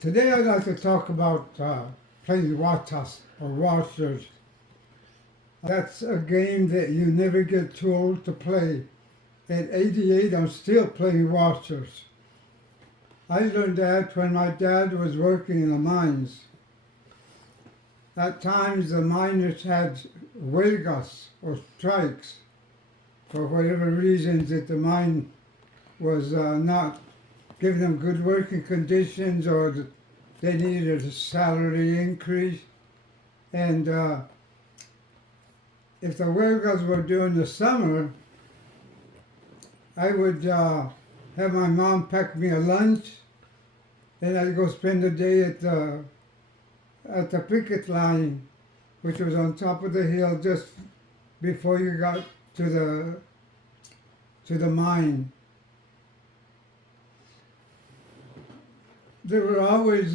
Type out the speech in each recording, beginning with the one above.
Today I'd like to talk about playing watas or washers. That's a game that you never get too old to play. At 88, I'm still playing washers. I learned that when my dad was working in the mines. At times the miners had huelgas or strikes for whatever reasons that the mine was not giving them good working conditions or that they needed a salary increase. And if the huelgas were during the summer, I would have my mom pack me a lunch, and I'd go spend the day at the picket line, which was on top of the hill just before you got to the mine. There were always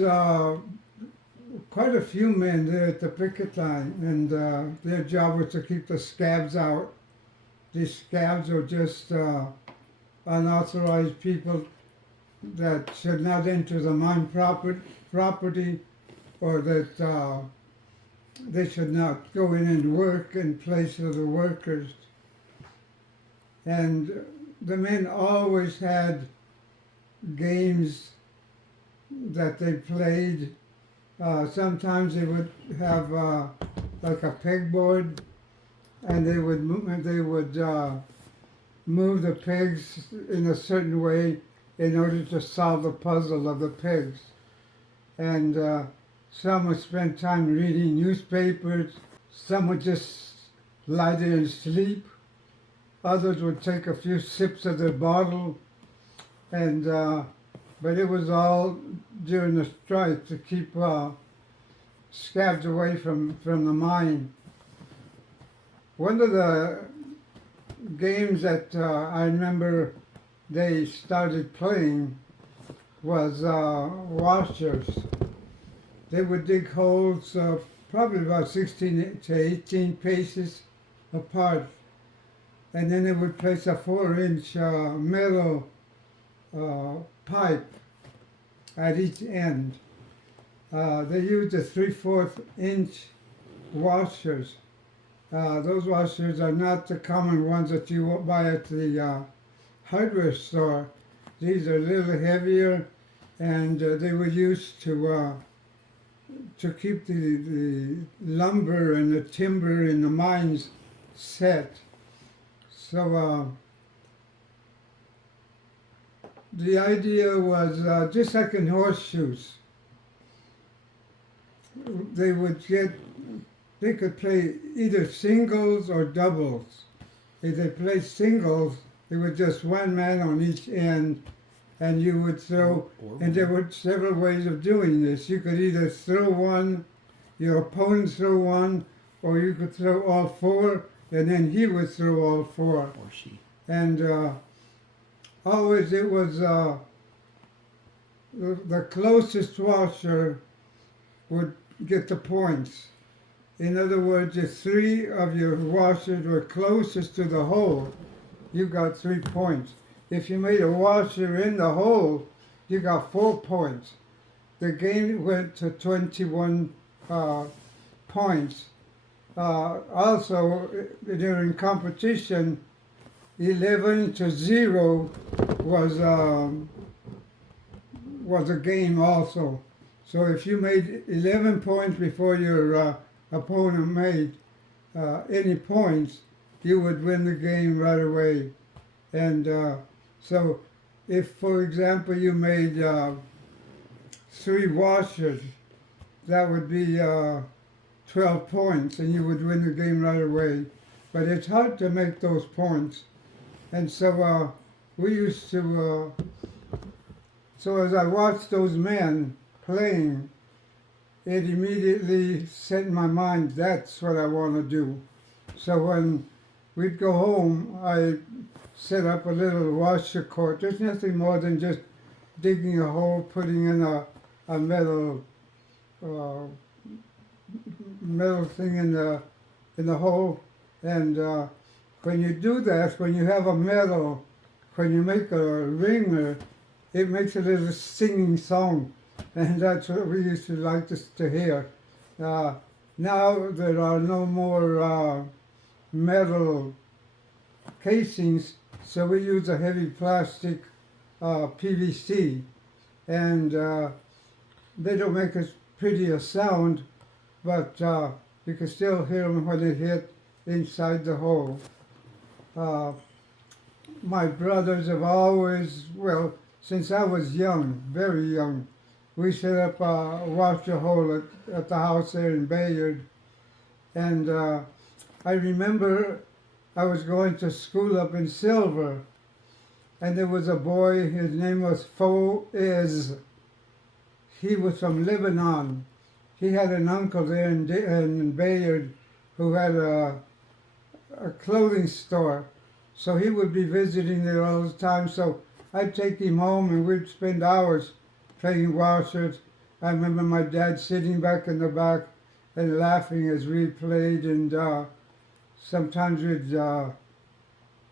quite a few men there at the picket line, and their job was to keep the scabs out. These scabs are just unauthorized people that should not enter the mine property, or that they should not go in and work in place of the workers. And the men always had games that they played. Sometimes they would have like a pegboard, and they would move the pegs in a certain way in order to solve the puzzle of the pegs. And some would spend time reading newspapers. Some would just lie there and sleep. Others would take a few sips of their bottle, and but it was all during the strike to keep scabs away from the mine. One of the games that I remember they started playing was washers. They would dig holes probably about 16 to 18 paces apart, and then they would place a 4-inch metal pipe at each end. They used the 3/4 inch washers. Those washers are not the common ones that you buy at the hardware store. These are a little heavier, and they were used to keep the lumber and the timber in the mines set. So the idea was just like in horseshoes. They could play either singles or doubles. If they played singles, it was just one man on each end, and you would throw, and there were several ways of doing this. You could either throw one, your opponent throw one, or you could throw all four, and then he would throw all four. Or she. And always it was the closest washer would get the points. In other words, if 3 of your washers were closest to the hole, you got 3 points. If you made a washer in the hole, you got 4 points. The game went to 21 points. Also, during competition, 11-0 was a game also. So if you made 11 points before your opponent made any points, you would win the game right away. And so if, for example, you made 3 washers, that would be 12 points, and you would win the game right away. But it's hard to make those points. And so we used to, so as I watched those men playing, it immediately set in my mind, that's what I want to do. So when we'd go home, I set up a little washer court. There's nothing more than just digging a hole, putting in a metal thing in the hole, and when you do that, when you have a metal, when you make a ringer, it makes a little singing song. and that's what we used to like to hear. Uh, Now there are no more metal casings, so we use a heavy plastic PVC, and they don't make as pretty a sound, but you can still hear them when they hit inside the hole. Uh, my brothers have always, well, since I was young, very young, we set up a washer hole at the house there in Bayard, and I remember I was going to school up in Silver, and there was a boy, his name was Foiz. He was from Lebanon. He had an uncle there in Bayard who had a clothing store. So he would be visiting there all the time. So I'd take him home and we'd spend hours playing washers. I remember my dad sitting back in the back and laughing as we played, and sometimes we'd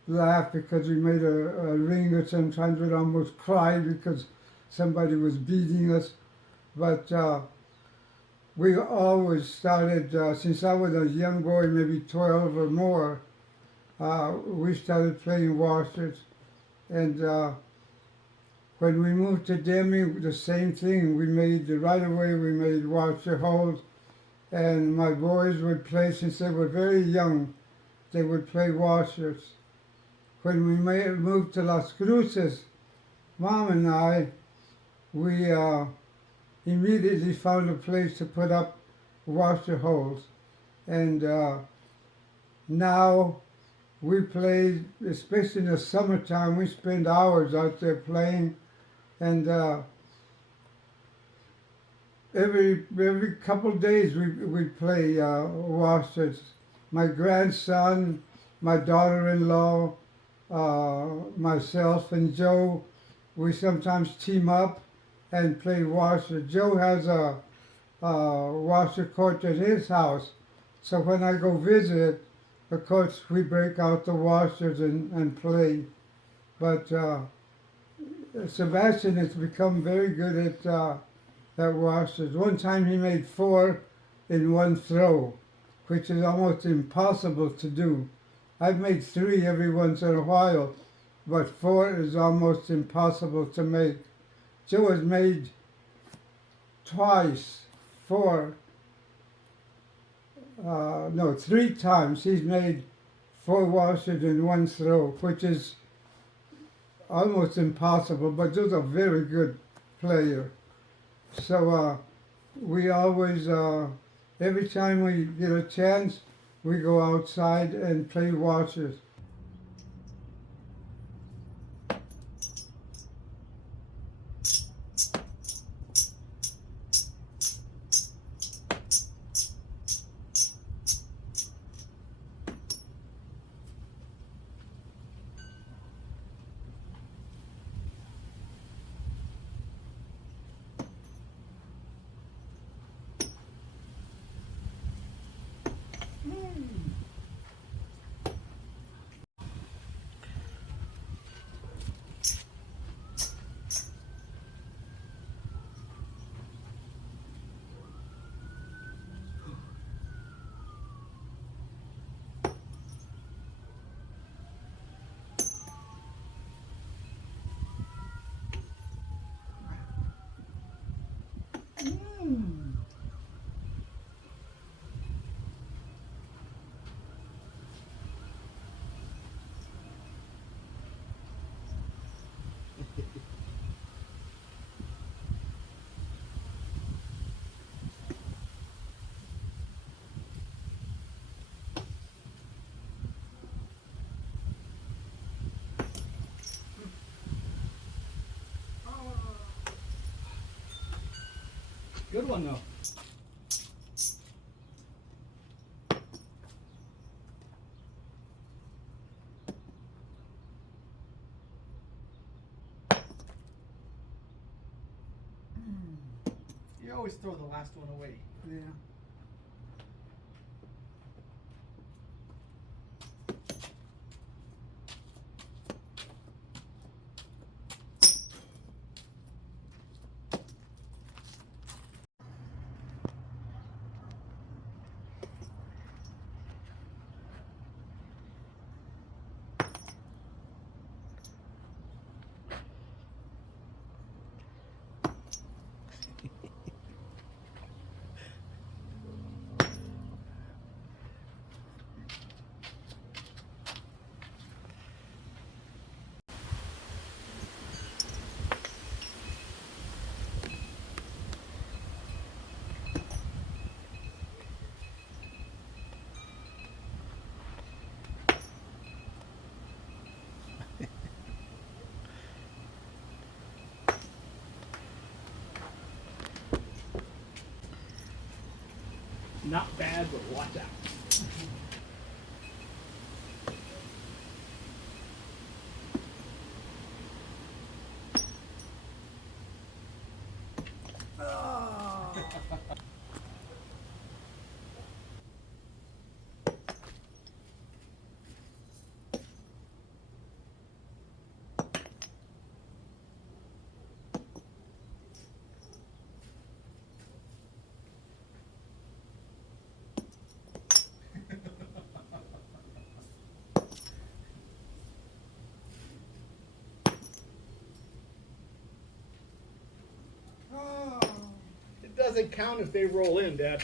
laugh because we made a ring, or sometimes we'd almost cry because somebody was beating us. But we always started, since I was a young boy, maybe 12 or more, we started playing washers. And when we moved to Demi, the same thing. Right away we made washer holes. And my boys would play, since they were very young, they would play washers. When we moved to Las Cruces, Mom and I, we immediately found a place to put up washer holes. And now we play, especially in the summertime, we spend hours out there playing. And every couple of days we play washers. My grandson, my daughter-in-law, myself and Joe, we sometimes team up and play washer. Joe has a washer court at his house, so when I go visit, of course we break out the washers and play. But Sebastian has become very good at washers. One time he made 4 in one throw, which is almost impossible to do. I've made 3 every once in a while, but 4 is almost impossible to make. Joe has made twice, 4, no, 3 times he's made 4 washers in one throw, which is almost impossible, but Joe's a very good player. So we always, every time we get a chance, we go outside and play washers. Good one though. You always throw the last one away. Yeah. not bad, but watch out. It doesn't count if they roll in, Dad.